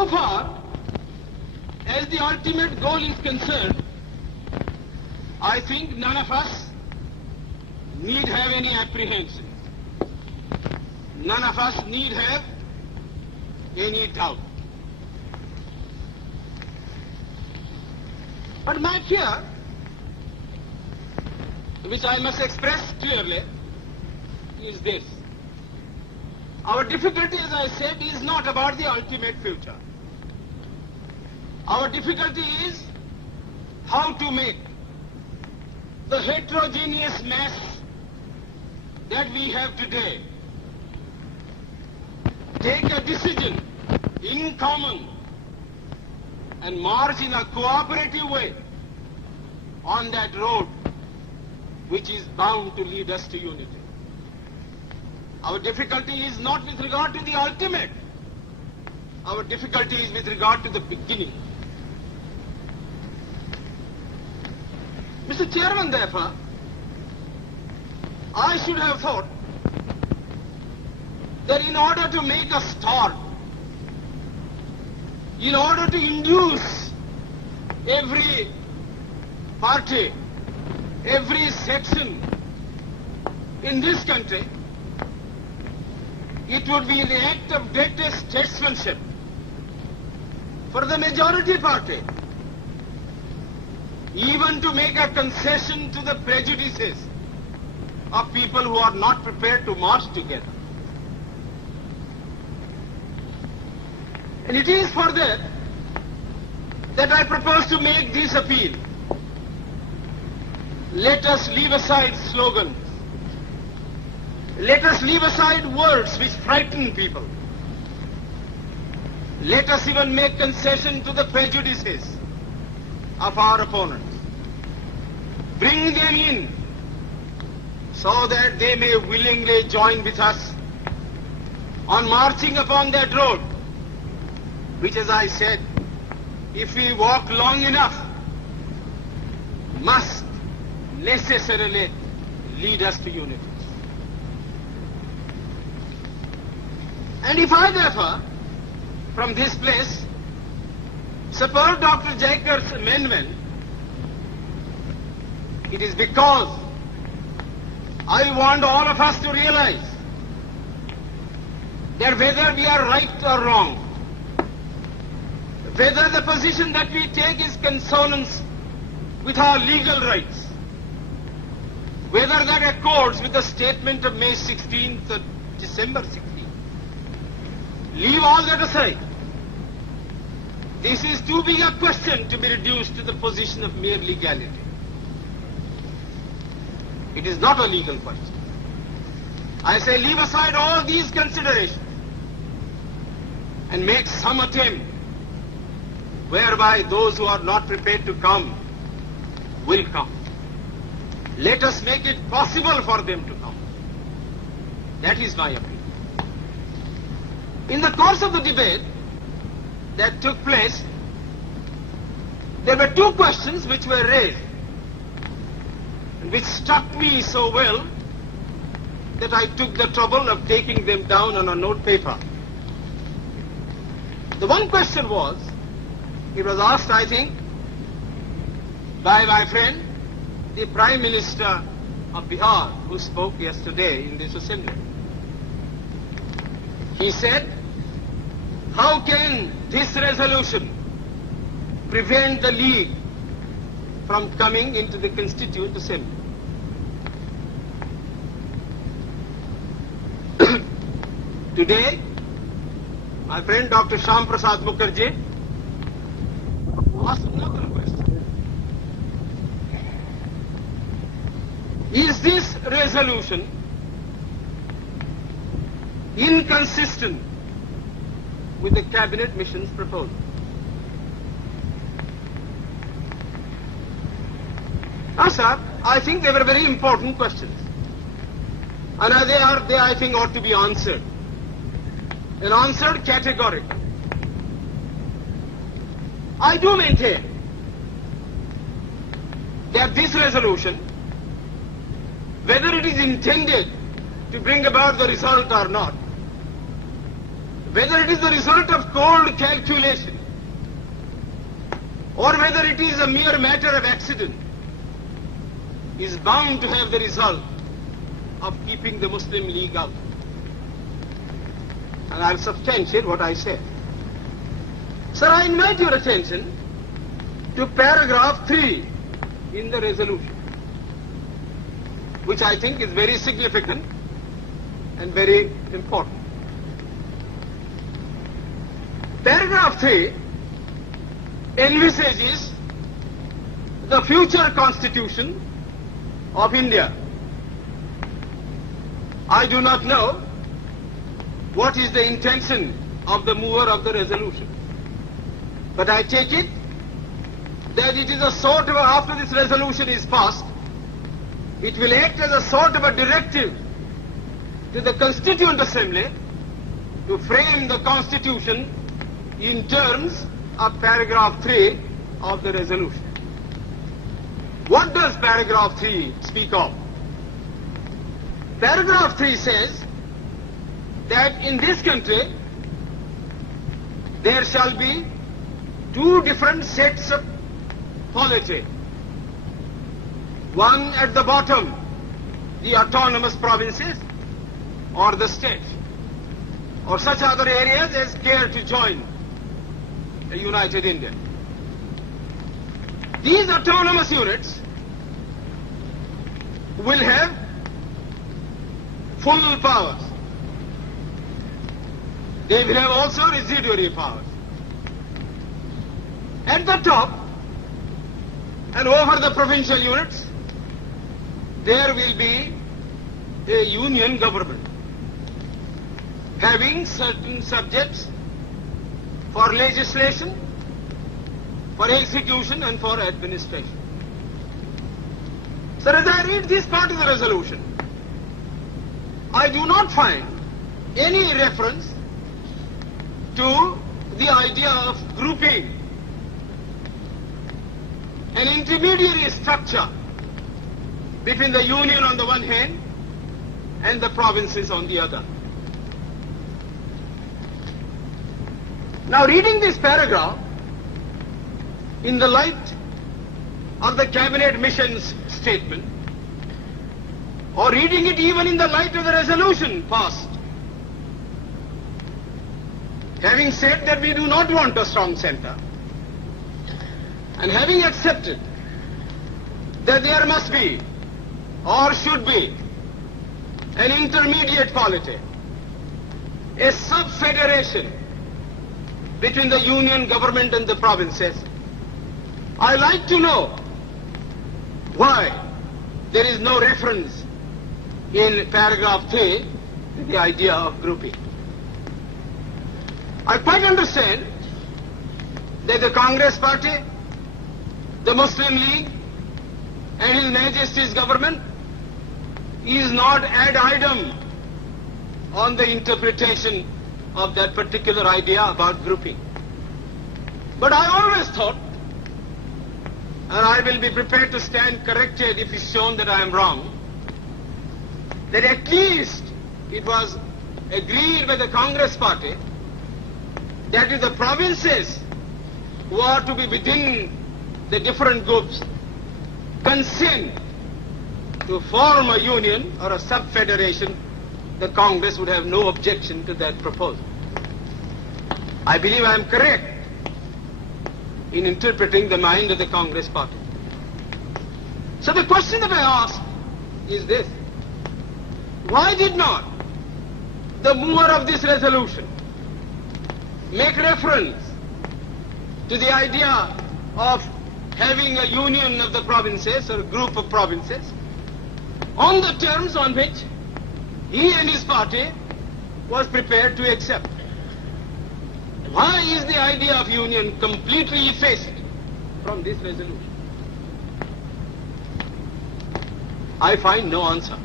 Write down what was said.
So far as the ultimate goal is concerned, I think none of us need have any apprehension. None of us need have any doubt. But my fear, which I must express clearly, is this. Our difficulty, as I said, is not about the ultimate future. Our difficulty is how to make the heterogeneous mass that we have today take a decision in common and march in a cooperative way on that road which is bound to lead us to unity. Our difficulty is not with regard to the ultimate. Our difficulty is with regard to the beginning. Mr. Chairman, therefore, I should have thought that in order to make a start, in order to induce every party, every section in this country, it would be the act of greatest statesmanship for the majority party even to make a concession to the prejudices of people who are not prepared to march together. And it is for that I propose to make this appeal. Let us leave aside slogans. Let us leave aside words which frighten people. Let us even make concession to the prejudices of our opponents. Bring them in so that they may willingly join with us on marching upon that road, which, as I said, if we walk long enough, must necessarily lead us to unity. And if I, therefore, from this place, support Dr. Jaikar's amendment, it is because I want all of us to realize that whether we are right or wrong, whether the position that we take is consonance with our legal rights, whether that accords with the statement of May 16th or December 16th, leave all that aside. This is too big a question to be reduced to the position of mere legality. It is not a legal question. I say leave aside all these considerations and make some attempt whereby those who are not prepared to come will come. Let us make it possible for them to come. That is my appeal. In the course of the debate that took place, there were two questions which were raised, and which struck me so well that I took the trouble of taking them down on a note paper. The one question was, it was asked, I think, by my friend, the Prime Minister of Bihar, who spoke yesterday in this assembly. He said, how can this resolution prevent the League from coming into the Constituent Assembly? Today, my friend Dr. Shyam Prasad Mukherjee asked another question. Is this resolution inconsistent with the Cabinet Mission's proposal? Now, sir, I think they were very important questions. And they I think, ought to be answered. And answered categorically. I do maintain that this resolution, whether it is intended to bring about the result or not, whether it is the result of cold calculation or whether it is a mere matter of accident, is bound to have the result of keeping the Muslim League out. And I'll substantiate what I said. Sir, I invite your attention to paragraph 3 in the resolution, which I think is very significant and very important. Paragraph 3 envisages the future constitution of India. I do not know what is the intention of the mover of the resolution, but I take it that it is a sort of, after this resolution is passed, it will act as a sort of a directive to the Constituent Assembly to frame the Constitution in terms of paragraph 3 of the resolution. What does paragraph 3 speak of? Paragraph 3 says that in this country there shall be two different sets of polity. One at the bottom, the autonomous provinces or the state, or such other areas as care to join the United India. These autonomous units will have full powers. They will have also residuary powers. At the top and over the provincial units, there will be a union government having certain subjects for legislation, for execution and for administration. So as I read this part of the resolution, I do not find any reference to the idea of grouping an intermediary structure between the union on the one hand and the provinces on the other. Now, reading this paragraph in the light of the cabinet mission's statement, or reading it even in the light of the resolution passed, having said that we do not want a strong center, and having accepted that there must be or should be an intermediate polity, a sub-federation between the union government and the provinces, I like to know why there is no reference in paragraph 3 to the idea of grouping. I quite understand that the Congress Party, the Muslim League and His Majesty's government is not ad idem on the interpretation of that particular idea about grouping. But I always thought, and I will be prepared to stand corrected if it's shown that I am wrong, that at least it was agreed by the Congress Party that if the provinces who are to be within the different groups consent to form a union or a sub-federation, the Congress would have no objection to that proposal. I believe I am correct in interpreting the mind of the Congress Party. So the question that I ask is this: why did not the mover of this resolution make reference to the idea of having a union of the provinces or a group of provinces on the terms on which he and his party was prepared to accept? Why is the idea of union completely effaced from this resolution? I find no answer.